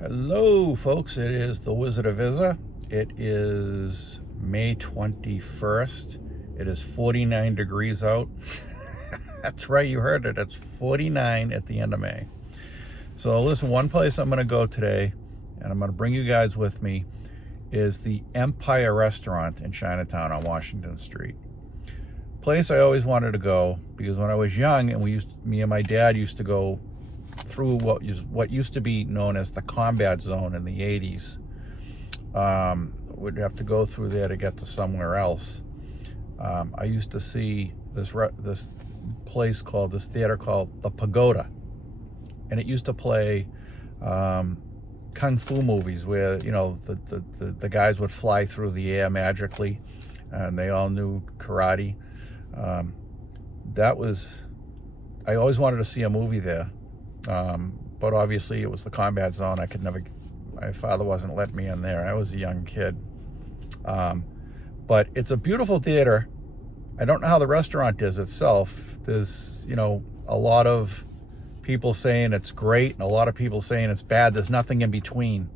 Hello folks, it is the Wizard of Izza. It is May 21st. It is 49 degrees out. That's right, you heard it. It's 49 at the end of May. So listen, one place I'm going to go today, and I'm going to bring you guys with me, is the Empire Restaurant in Chinatown on Washington Street. Place I always wanted to go because when I was young, and me and my dad used to go through what used to be known as the combat zone in the 80s. We'd have to go through there to get to somewhere else. I used to see this theater called the Pagoda, and it used to play kung fu movies where the guys would fly through the air magically, and they all knew karate. I always wanted to see a movie there. But obviously it was the combat zone. My father wasn't letting me in there. I was a young kid. But it's a beautiful theater. I don't know how the restaurant is itself. There's, a lot of people saying it's great and a lot of people saying it's bad. There's nothing in between.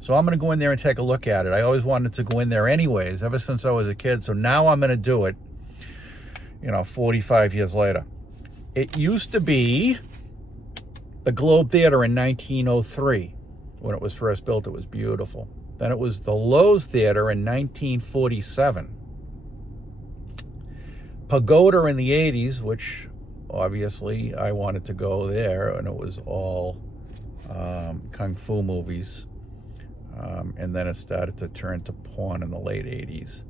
So I'm going to go in there and take a look at it. I always wanted to go in there anyways, ever since I was a kid. So now I'm going to do it, 45 years later. It used to be the Globe Theater in 1903. When it was first built, it was beautiful. Then it was the Lowe's Theater in 1947. Pagoda in the 80s, which obviously I wanted to go there, and it was all kung fu movies. And then it started to turn to porn in the late 80s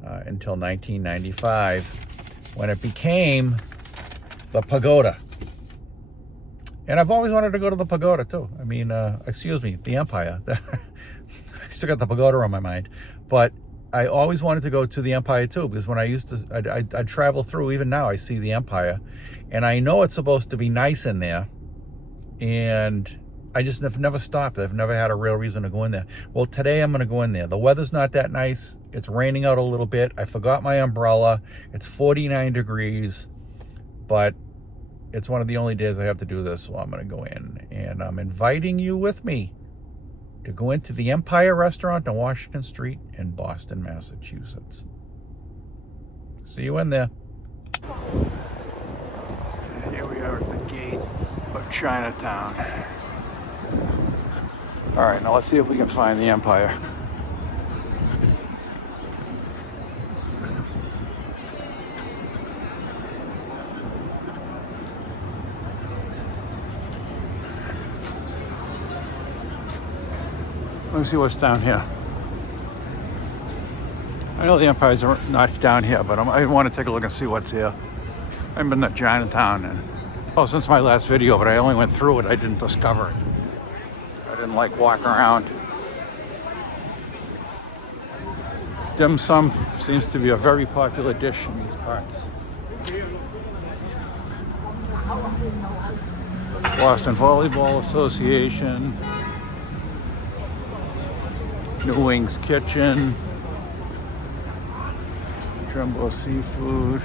until 1995, when it became the Pagoda. And I've always wanted to go to the Pagoda too. The Empire. I still got the Pagoda on my mind. But I always wanted to go to the Empire too, because when I'd travel through, even now I see the Empire. And I know it's supposed to be nice in there. And I just have never stopped. I've never had a real reason to go in there. Well, today I'm going to go in there. The weather's not that nice. It's raining out a little bit. I forgot my umbrella. It's 49 degrees. But it's one of the only days I have to do this, so I'm going to go in. And I'm inviting you with me to go into the Empire Restaurant on Washington Street in Boston, Massachusetts. See you in there. Here we are at the gate of Chinatown. All right, now let's see if we can find the Empire. Let me see what's down here. I know the Empire's not down here, but I want to take a look and see what's here. I haven't been to Chinatown since my last video, but I only went through it. I didn't discover it. I didn't like walking around. Dim sum seems to be a very popular dish in these parts. Boston Volleyball Association. New Wings Kitchen, Jumbo Seafood,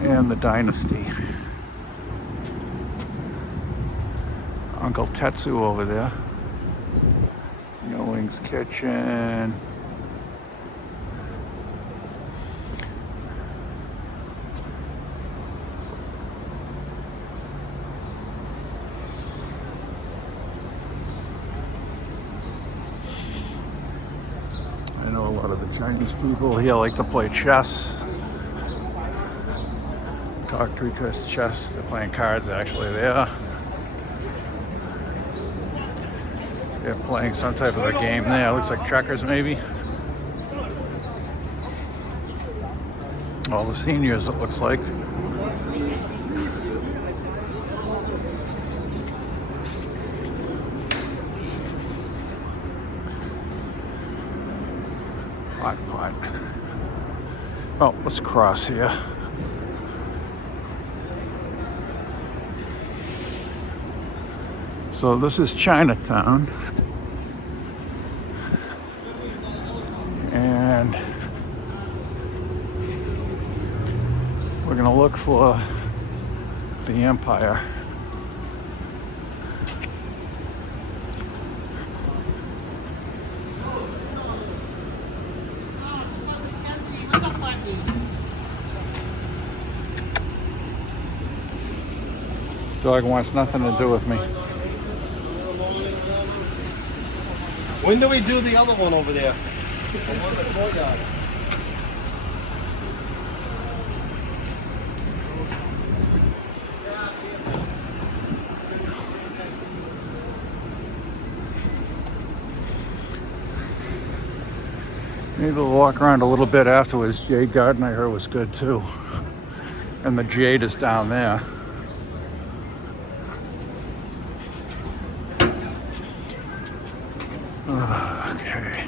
and the Dynasty. Uncle Tetsu over there. New Wings Kitchen. I know a lot of the Chinese people here like to play chess. Talk to chess. They're playing cards actually there. They're playing some type of a game there. Looks like checkers maybe. All the seniors, it looks like. Hot. Oh, let's cross here. So this is Chinatown. and we're gonna look for the Empire. Dog wants nothing to do with me. When do we do the other one over there? The one in the courtyard. Maybe we'll walk around a little bit afterwards. Jade Garden I heard was good too. And the Jade is down there. Okay.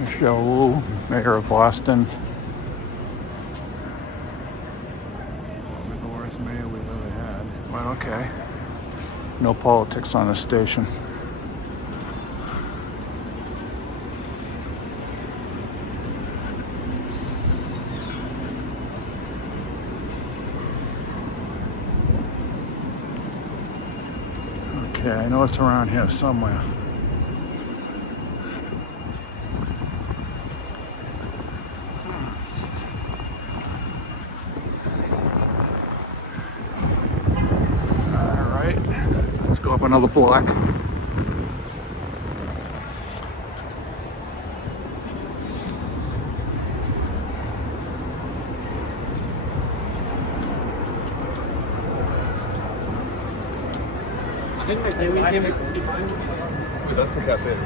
Michelle Wu, Mayor of Boston. The worst mayor we've ever had. Well, okay. No politics on the station. Okay, I know it's around here somewhere. All right, let's go up another block. That's the cafe.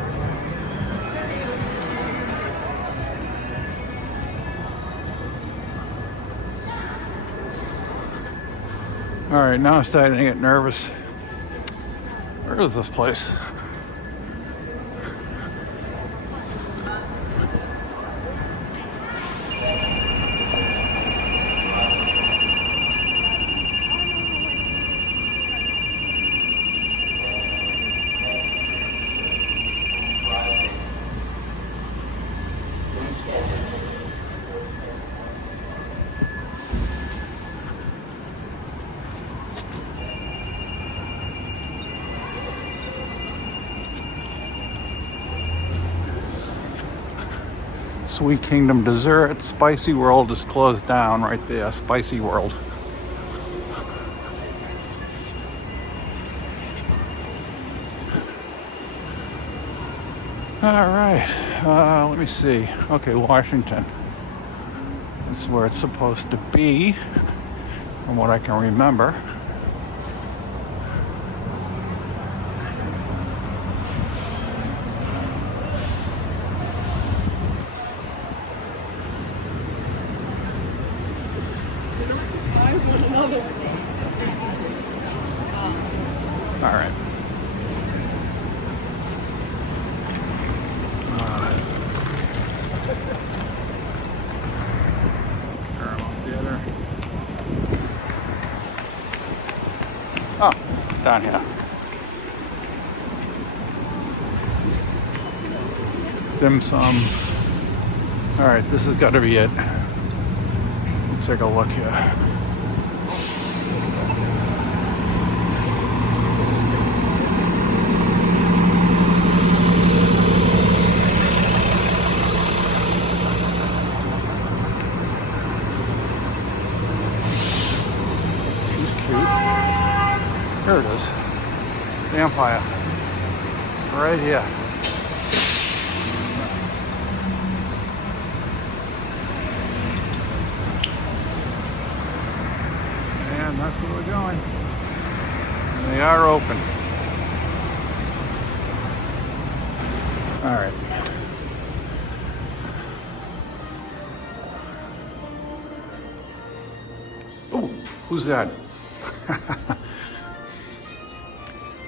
All right, now I'm starting to get nervous. Where is this place? Sweet Kingdom Dessert. Spicy World is closed down right there. Spicy World. All right. Let me see. Okay, Washington. That's where it's supposed to be, from what I can remember. All right. Paramount Theater. Oh, down here. Dim sum. All right, this has got to be it. We'll take a look here. Here it is. The Empire. Right here. And that's where we're going. And they are open. All right. Ooh, who's that?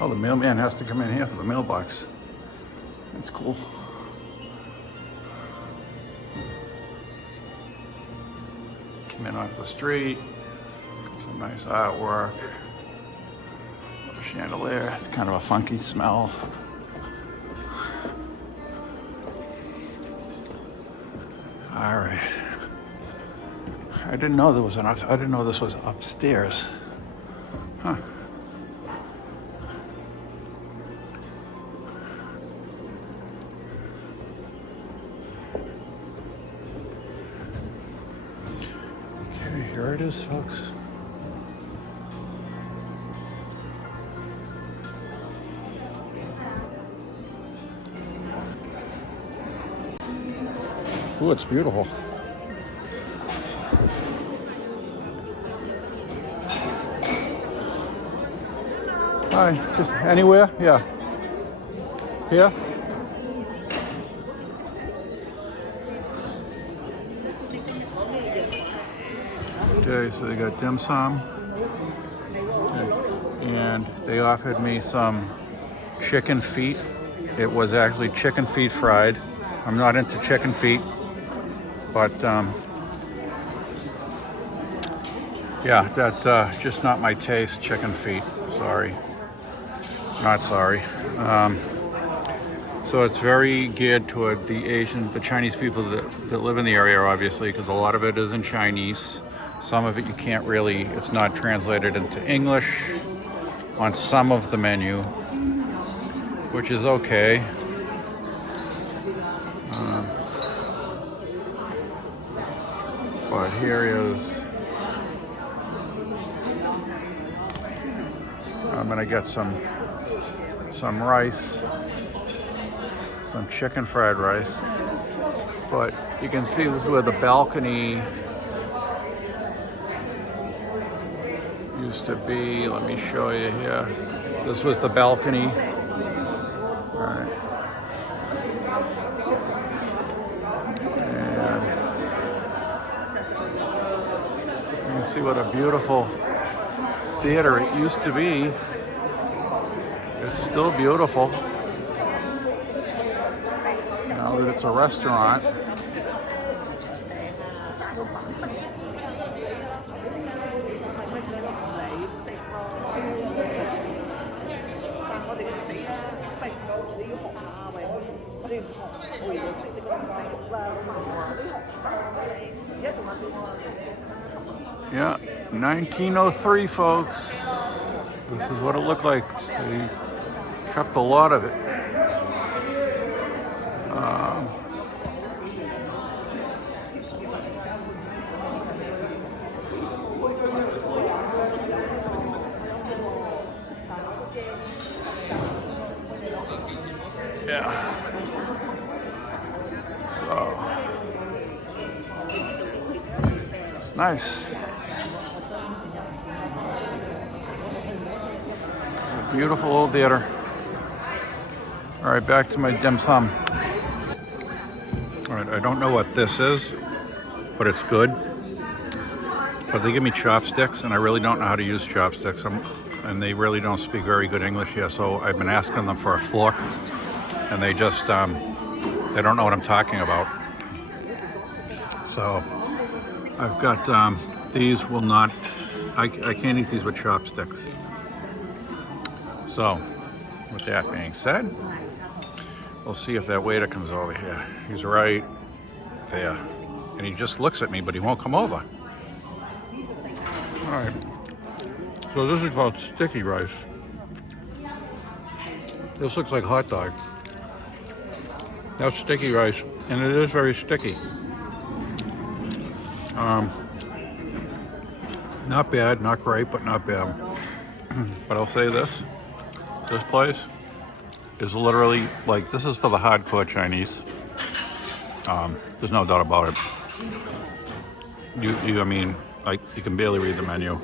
Oh, the mailman has to come in here for the mailbox. That's cool. Come in off the street. Some nice artwork. Chandelier, it's kind of a funky smell. All right. I didn't know this was upstairs. Huh. Okay, here it is, folks. Ooh, it's beautiful. Hi, just anywhere? Yeah. Here? Okay, so they got dim sum. And they offered me some chicken feet. It was actually chicken feet fried. I'm not into chicken feet, but yeah, that just not my taste, chicken feet. Sorry. Not sorry. So it's very geared toward the Chinese people that live in the area, obviously, because a lot of it is in Chinese. Some of it you can't really, it's not translated into English on some of the menu, which is okay. But here is, I'm gonna get some rice, some chicken fried rice. But you can see this is where the balcony used to be. Let me show you here. This was the balcony. All right. And you can see what a beautiful theater it used to be. It's still beautiful. Now that it's a restaurant. Yeah, 1903, folks. This is what it looked like. They kept a lot of it. Yeah. So it's nice. It's a beautiful old theater. All right, back to my dim sum. All right, I don't know what this is, but it's good. But they give me chopsticks, and I really don't know how to use chopsticks. And they really don't speak very good English here, so I've been asking them for a fork, and they just, they don't know what I'm talking about. So I've got, these will not, I can't eat these with chopsticks. So with that being said, we'll see if that waiter comes over here. He's right there. And he just looks at me, but he won't come over. All right. So this is called sticky rice. This looks like hot dog. That's sticky rice, and it is very sticky. Not bad, not great, but not bad. But I'll say this place is literally, like, this is for the hardcore Chinese. There's no doubt about it. I mean, like, you can barely read the menu.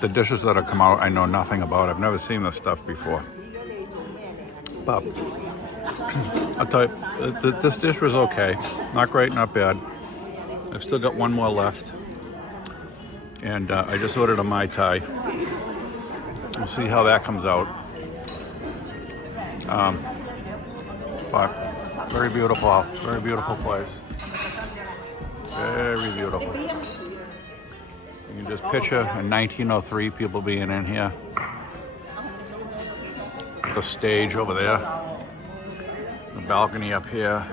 The dishes that have come out, I know nothing about. I've never seen this stuff before. But I'll tell you, this dish was okay. Not great, not bad. I've still got one more left. And I just ordered a Mai Tai. We'll see how that comes out. But very beautiful place. Very beautiful. You can just picture in 1903 people being in here. The stage over there. The balcony up here.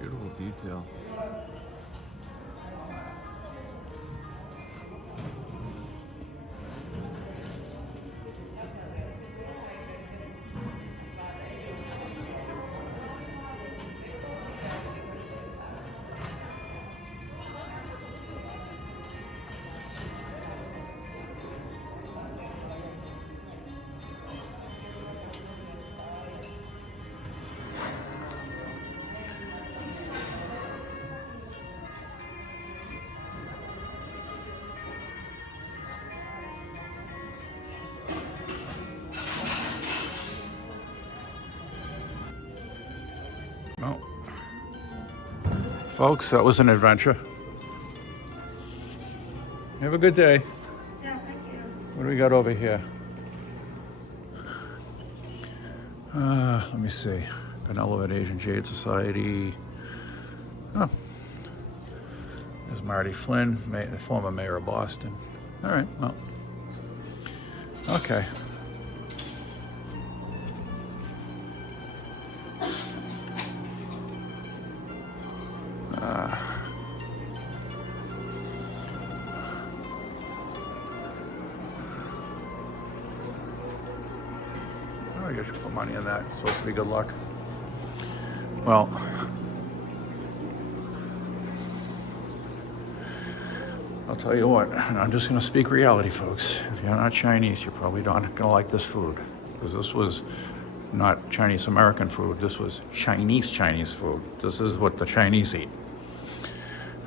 Beautiful detail. Well, folks, that was an adventure. Have a good day. Yeah, thank you. What do we got over here? Let me see. Benevolent Asian Jade Society. Oh, there's Marty Flynn, the former mayor of Boston. All right, well, okay. I guess you put money in that. It's supposed to be good luck. Well, I'll tell you what, and I'm just going to speak reality, folks. If you're not Chinese, you're probably not going to like this food. Because this was not Chinese American food. This was Chinese food. This is what the Chinese eat.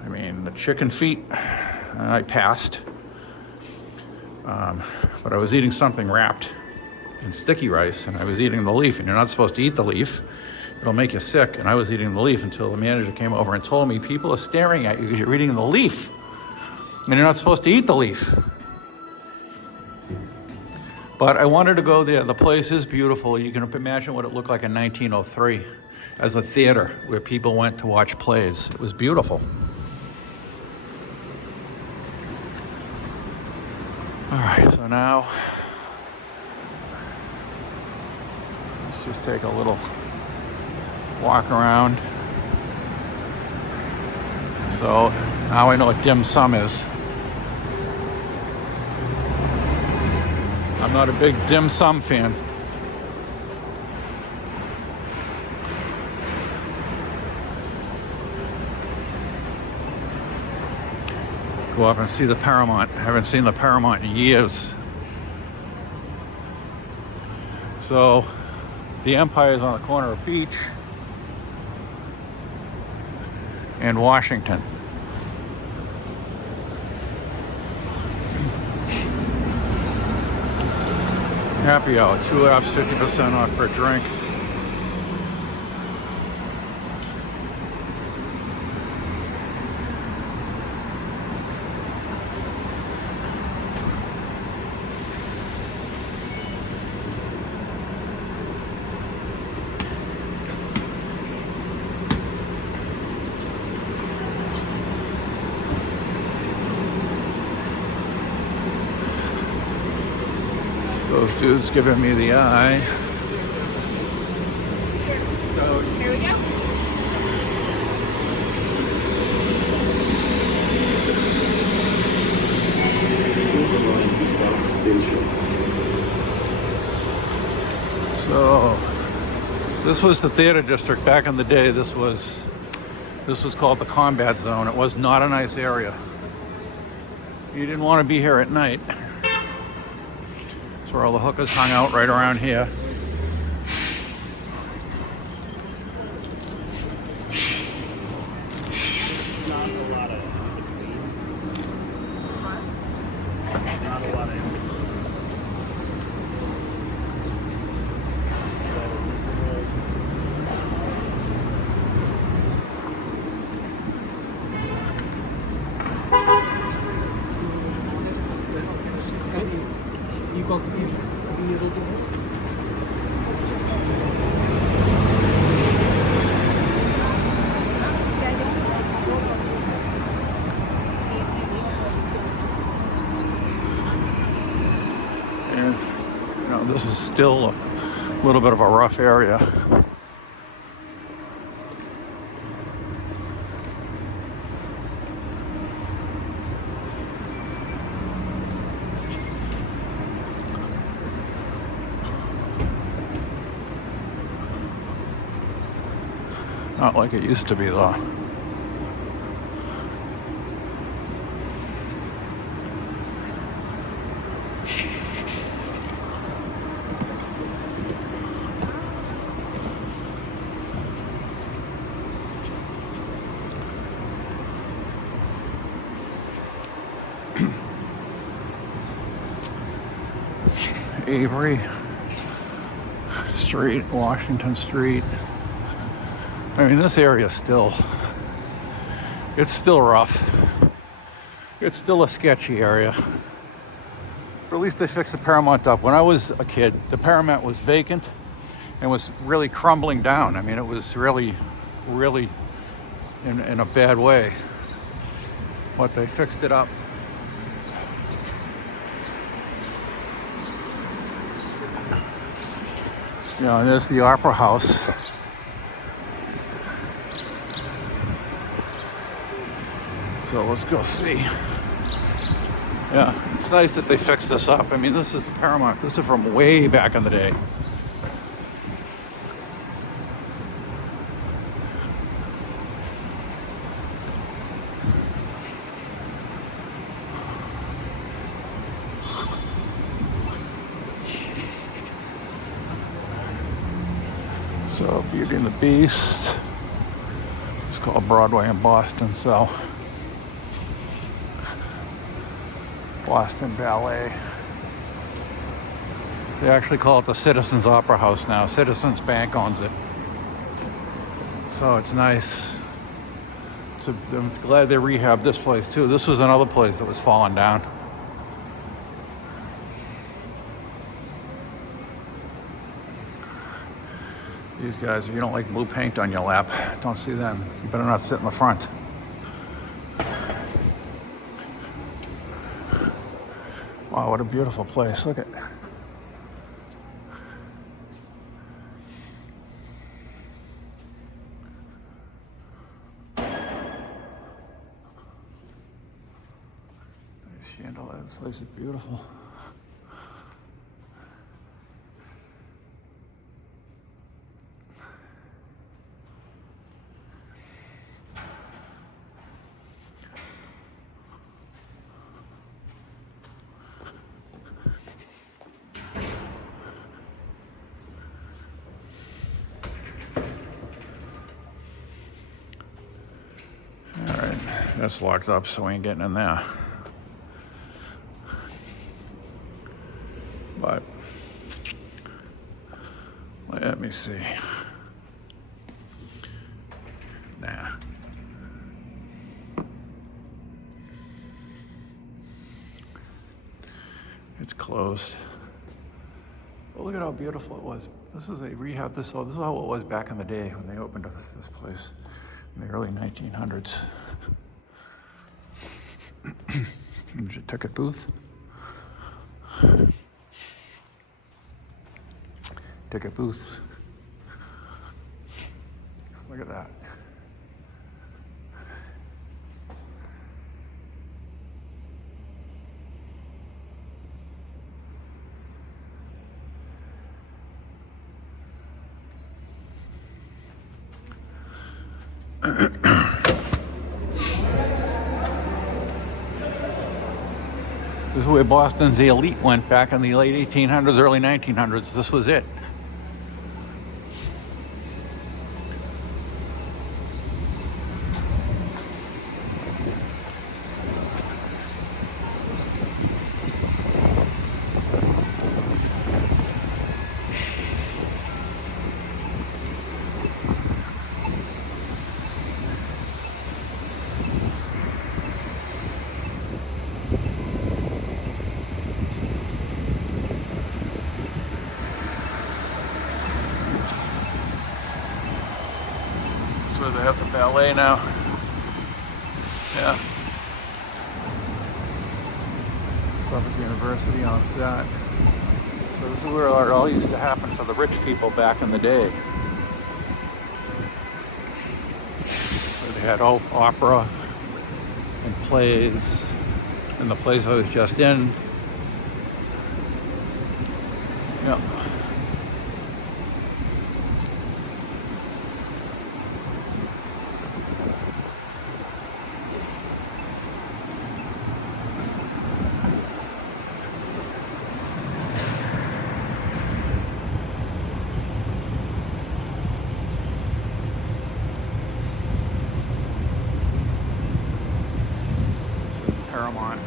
I mean, the chicken feet, I passed. But I was eating something wrapped in sticky rice, and I was eating the leaf, and you're not supposed to eat the leaf. It'll make you sick. And I was eating the leaf until the manager came over and told me, people are staring at you because you're eating the leaf, and you're not supposed to eat the leaf. But I wanted to go there. The place is beautiful. You can imagine what it looked like in 1903 as a theater where people went to watch plays. It was beautiful. All right, so now let's just take a little walk around. So now I know what dim sum is. I'm not a big dim sum fan. Go up and see the Paramount. I haven't seen the Paramount in years. So the Empire is on the corner of Beach and Washington. Happy hour, 2 apps, 50% off per drink. Those dudes giving me the eye. So here we go. So this was the theater district back in the day. This was called the combat zone. It was not a nice area. You didn't want to be here at night. That's where all the hookers hung out, right around here. Not a lot of between. Not a lot of You go to the this is still a little bit of a rough area. Not like it used to be, though. Avery Street, Washington Street. I mean, this area is still, it's still rough. It's still a sketchy area. But at least they fixed the Paramount up. When I was a kid, the Paramount was vacant and was really crumbling down. I mean, it was really, really in a bad way. But they fixed it up. You know, and there's the Opera House. So let's go see. Yeah, it's nice that they fixed this up. I mean, this is the Paramount. This is from way back in the day. So, Beauty and the Beast. It's called Broadway in Boston, so. Boston Ballet. They actually call it the Citizens Opera House now. Citizens Bank owns it. So it's nice. So I'm glad they rehabbed this place too. This was another place that was falling down. These guys, if you don't like blue paint on your lap, don't see them. You better not sit in the front. Wow, what a beautiful place. Look at it. Nice chandelier. This place is beautiful. That's locked up, so we ain't getting in there. But let me see. Nah. It's closed. But look at how beautiful it was. This is a rehab. This is how it was back in the day when they opened up this place in the early 1900s. There's your ticket booth. Ticket booth. Look at that. This is where Boston's elite went back in the late 1800s, early 1900s. This was it. Where they have the ballet now. Yeah. Suffolk University owns that. So this is where it all used to happen for the rich people back in the day. Where they had opera and plays, and the place I was just in. Yeah. This is Paramount.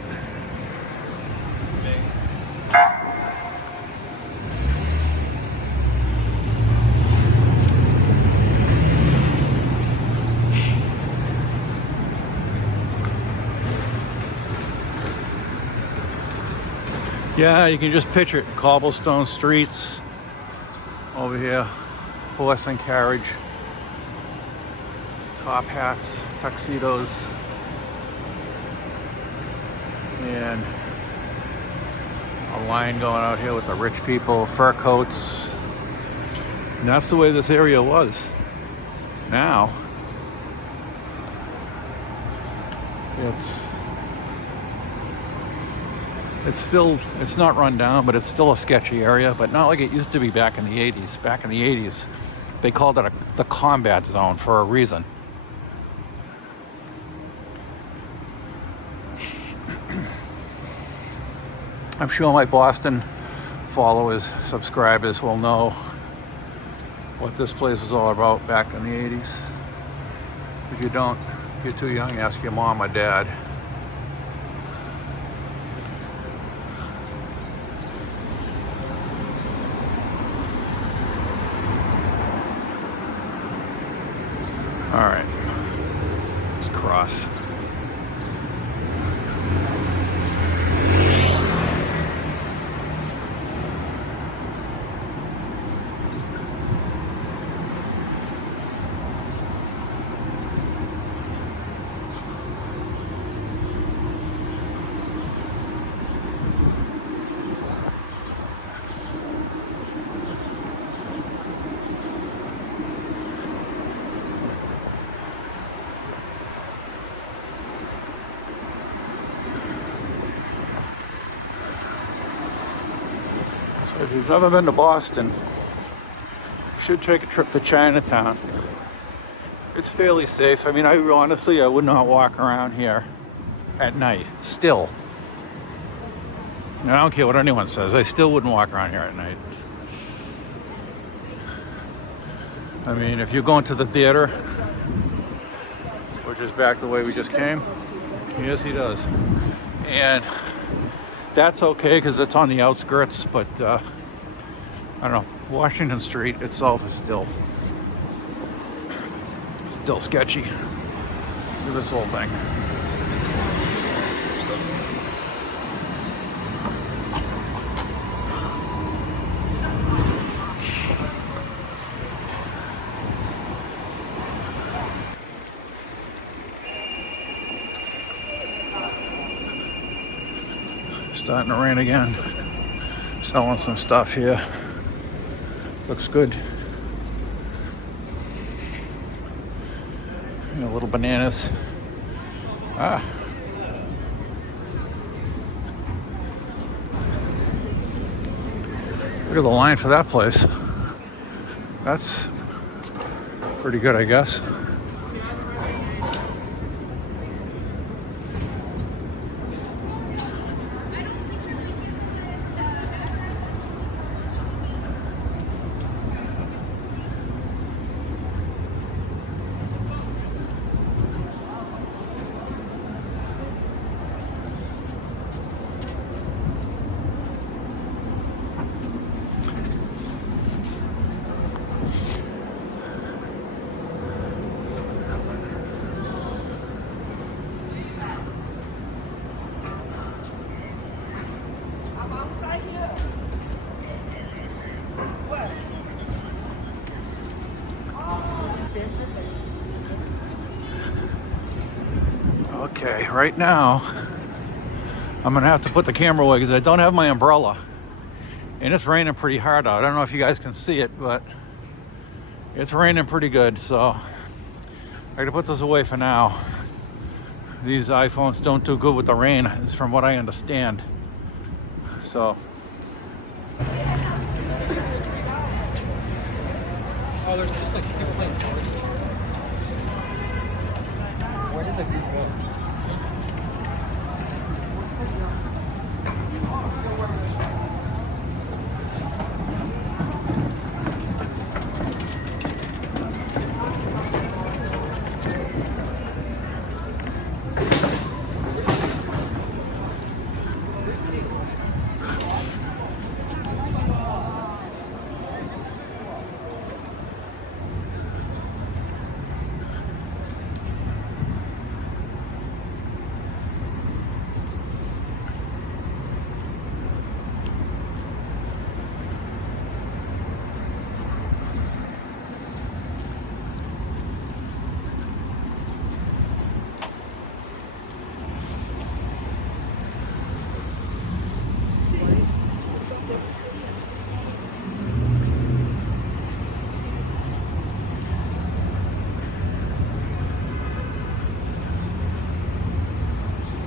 Yeah, you can just picture it. Cobblestone streets over here, horse and carriage, top hats, tuxedos, and a line going out here with the rich people, fur coats. And that's the way this area was. Now, it's not run down, but it's still a sketchy area, but not like it used to be back in the 80s. Back in the 80s, they called it the combat zone for a reason. I'm sure my Boston followers, subscribers will know what this place was all about back in the 80s. If you don't, if you're too young, ask your mom or dad. All right, let's cross. If you've never been to Boston, you should take a trip to Chinatown. It's fairly safe. I mean, I would not walk around here at night, still. And I don't care what anyone says, I still wouldn't walk around here at night. I mean, if you're going to the theater, which is back the way we just came, yes, he does. And that's okay because it's on the outskirts, but I don't know, Washington Street itself is still sketchy. Look at this whole thing. Starting to rain again. Selling some stuff here. Looks good. Little bananas. Look at the line for that place. That's pretty good, I guess. Okay, right now, I'm gonna have to put the camera away because I don't have my umbrella. And it's raining pretty hard out. I don't know if you guys can see it, but it's raining pretty good. So I gotta put this away for now. These iPhones don't do good with the rain, is from what I understand. So. Oh, there's just like people playing sports. Where did the group go?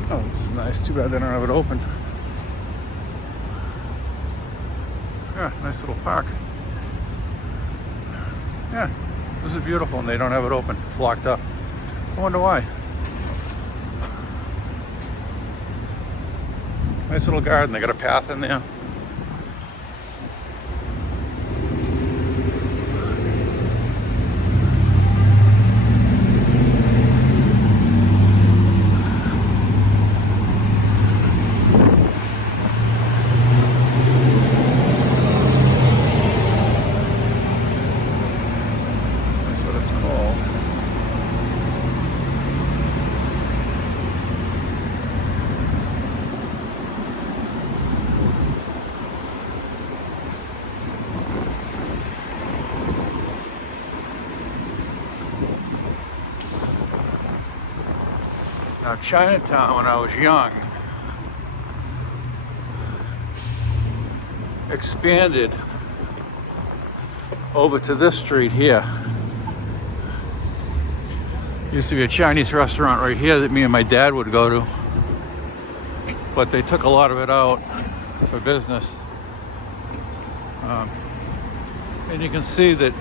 Oh, this is nice. Too bad they don't have it open. Yeah, nice little park. Yeah, this is beautiful, and they don't have it open. It's locked up. I wonder why. Nice little garden. They got a path in there. That's what it's called. Now, Chinatown, when I was young, expanded over to this street here. Used to be a Chinese restaurant right here that me and my dad would go to, but they took a lot of it out for business. And you can see that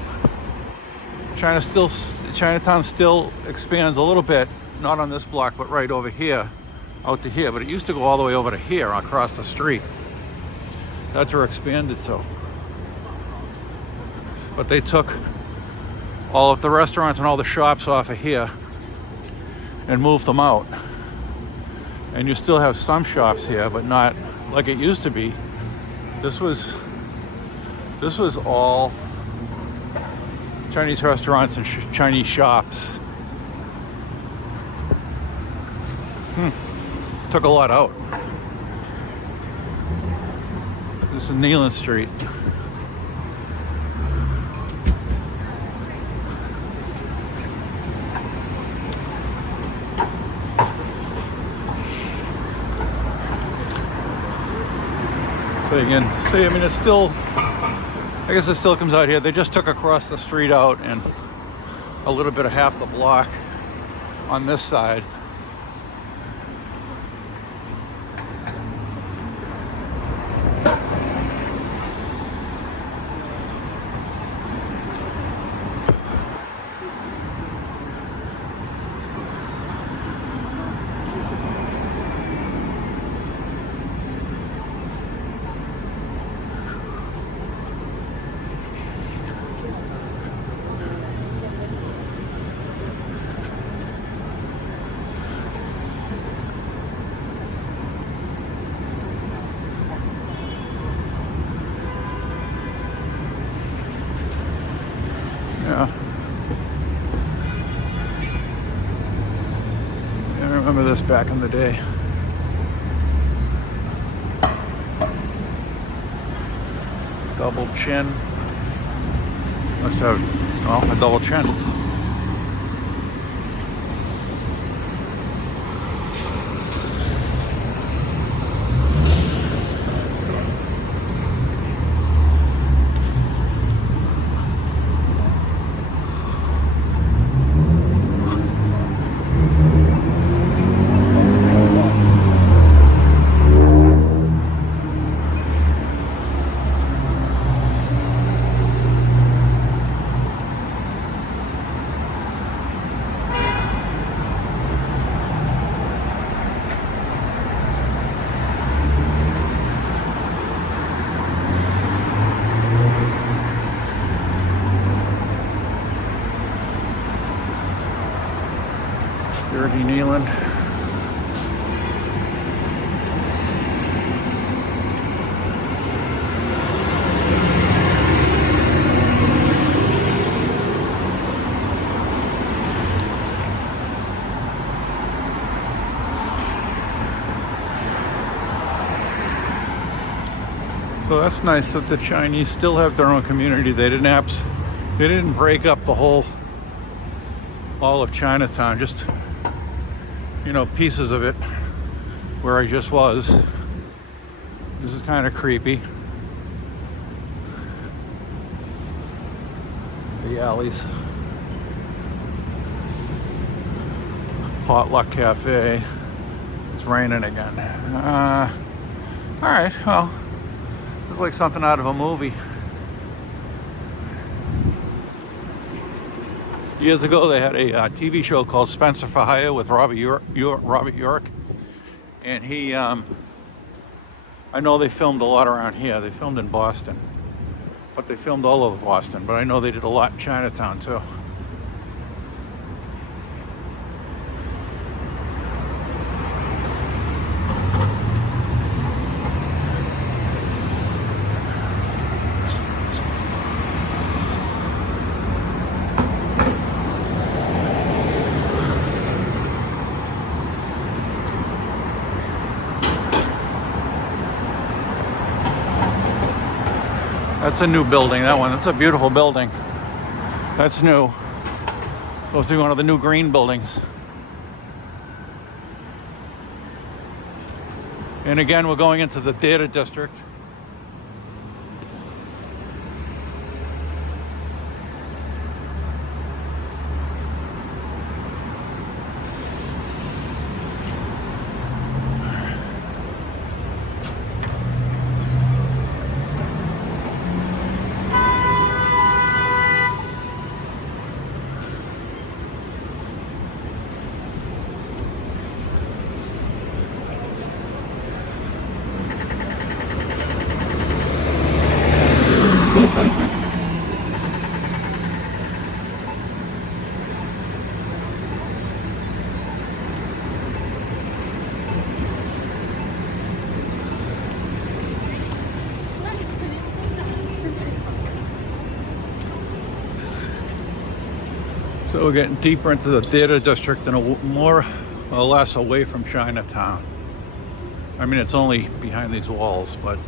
Chinatown still expands a little bit. Not on this block, but right over here, out to here. But it used to go all the way over to here, across the street. That's where it expanded to. But they took all of the restaurants and all the shops off of here and moved them out. And you still have some shops here, but not like it used to be. This was all Chinese restaurants and Chinese shops. Took a lot out. This is Nealon Street. So you can see, I mean, it's still, I guess it still comes out here. They just took across the street out and a little bit of half the block on this side. Yeah. I remember this back in the day. Double chin. Must have, well, a double chin. City, Neyland. So that's nice that the Chinese still have their own community. They didn't break up the all of Chinatown, just, you know, pieces of it where I just was. This is kind of creepy. The alleys. Potluck Cafe. It's raining again. All right, well, it's like something out of a movie. Years ago, they had a TV show called Spencer for Hire with Robert York, and he, I know they filmed a lot around here. They filmed in Boston, but they filmed all over Boston. But I know they did a lot in Chinatown too. That's a new building, that one. That's a beautiful building. That's new. Supposed to be one of the new green buildings. And again, we're going into the theater district. So we're getting deeper into the theater district and more or less away from Chinatown. I mean, it's only behind these walls, but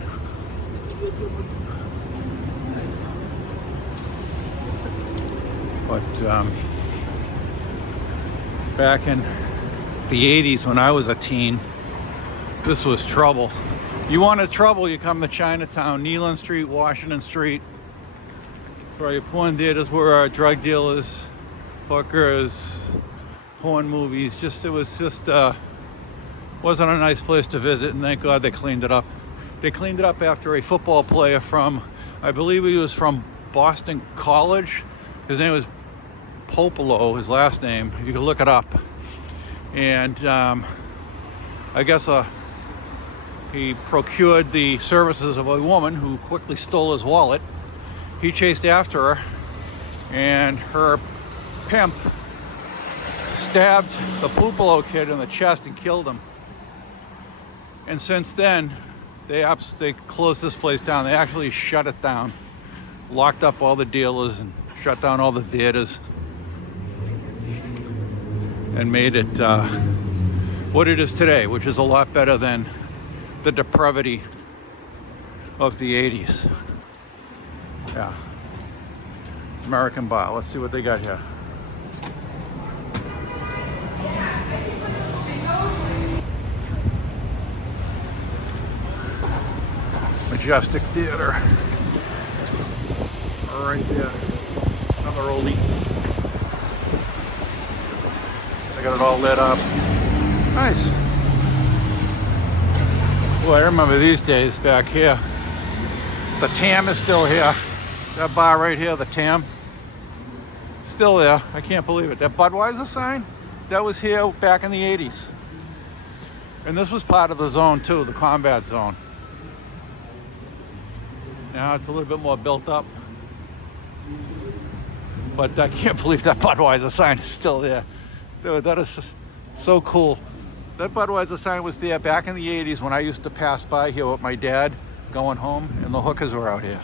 back in the 80s when I was a teen, this was trouble. You wanted trouble, you come to Chinatown, Neyland Street, Washington Street, where your porn theaters were, our drug dealers, hookers, porn movies. It was just wasn't a nice place to visit, and thank God they cleaned it up. They cleaned it up after a football player from, I believe he was from Boston College. His name was Popolo, his last name. You can look it up. And I guess he procured the services of a woman who quickly stole his wallet. He chased after her, and her pimp stabbed the Popolo kid in the chest and killed him. And since then, they closed this place down. They actually shut it down, locked up all the dealers and shut down all the theaters, and made it what it is today, which is a lot better than the depravity of the 80s. Yeah. American Bar. Let's see what they got here. Majestic Theater. Right there. Another oldie. I got it all lit up. Nice. Boy, I remember these days back here. The Tam is still here. That bar right here, the Tam. Still there. I can't believe it. That Budweiser sign, that was here back in the 80s. And this was part of the zone too, the combat zone. Now it's a little bit more built up. But I can't believe that Budweiser sign is still there. Dude, that is So cool. That Budweiser sign was there back in the 80s when I used to pass by here with my dad going home, and the hookers were out here.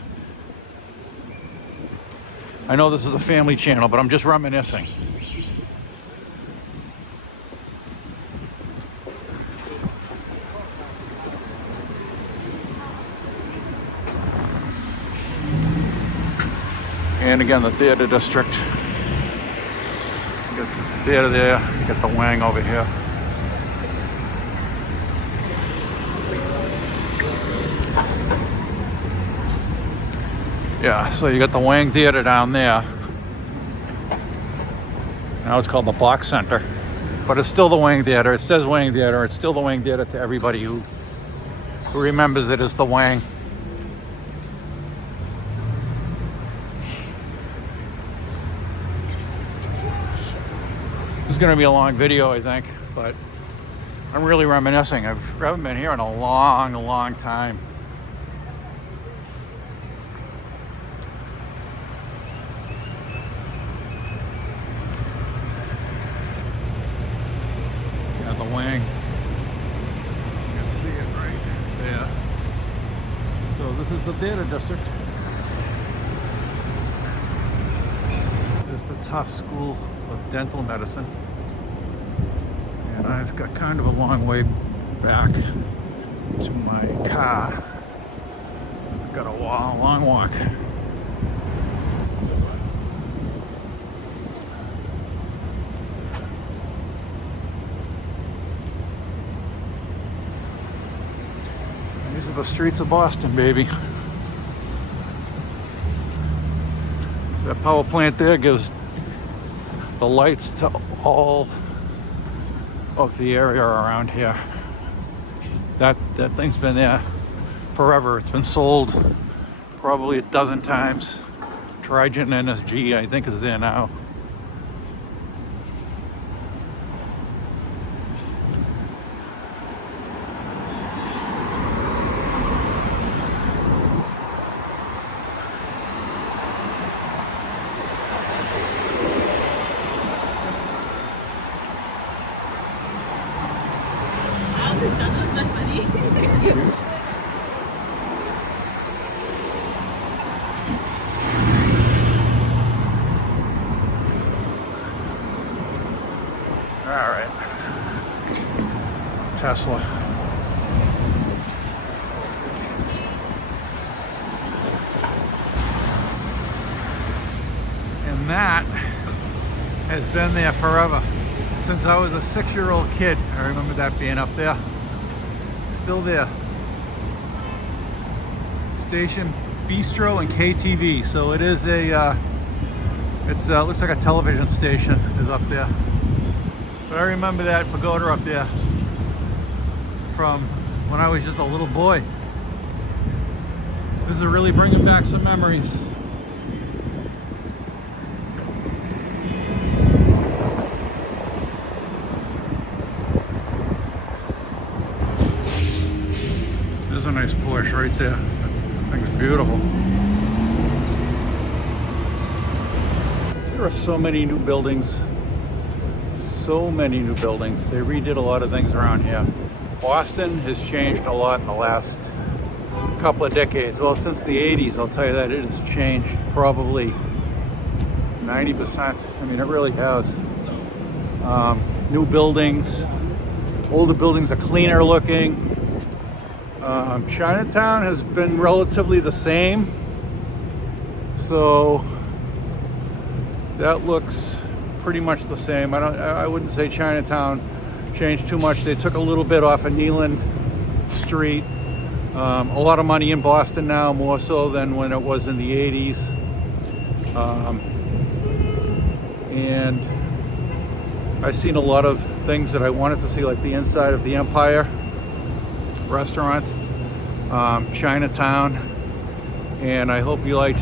I know this is a family channel, but I'm just reminiscing. And again, the theater district. You got this theater there, you got the Wang over here. Yeah, so you got the Wang Theater down there. Now it's called the Box Center, but it's still the Wang Theater. It says Wang Theater. It's still the Wang Theater to everybody who remembers it as the Wang. This is going to be a long video, I think, but I'm really reminiscing. I haven't been here in a long time. The Wang. You can see it right there. So this is the theater district. It's the Tufts School of Dental Medicine. And I've got kind of a long way back to my car. I've got a long walk. These are the streets of Boston, baby. That power plant there gives the lights to all of the area around here. That thing's been there forever. It's been sold probably a dozen times. Trigen NSG, I think, is there now. All right, Tesla. And that has been there forever. Since I was a 6-year-old kid, I remember that being up there. Still there. Station Bistro and KTV. So it is a, looks like a television station is up there. But I remember that pagoda up there from when I was just a little boy. This is really bringing back some memories. There's a nice Porsche right there. That thing's beautiful. There are so many new buildings. So many new buildings. They redid a lot of things around here. Boston has changed a lot in the last couple of decades. Well, since the 80s, I'll tell you that it has changed probably 90%. I mean, it really has. New buildings, older buildings are cleaner looking. Chinatown has been relatively the same. So that looks pretty much the same. I wouldn't say Chinatown changed too much. They took a little bit off of Neelan Street. A lot of money in Boston now, more so than when it was in the 80s. And I've seen a lot of things that I wanted to see, like the inside of the Empire restaurant, Chinatown, and I hope you liked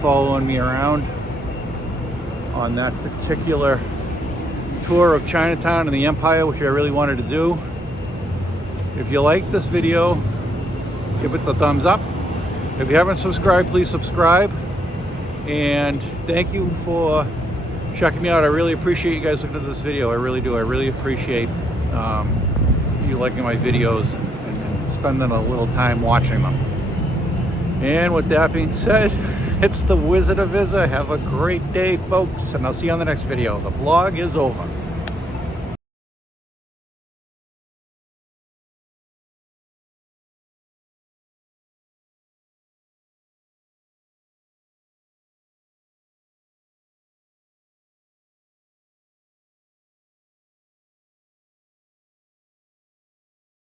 following me around on that particular tour of Chinatown and the Empire, which I really wanted to do. If you like this video, give it the thumbs up. If you haven't subscribed, please subscribe. And thank you for checking me out. I really appreciate you guys looking at this video. I really do. I really appreciate you liking my videos and spending a little time watching them. And with that being said, it's the Wizard of Izza. Have a great day, folks, and I'll see you on the next video. The vlog is over.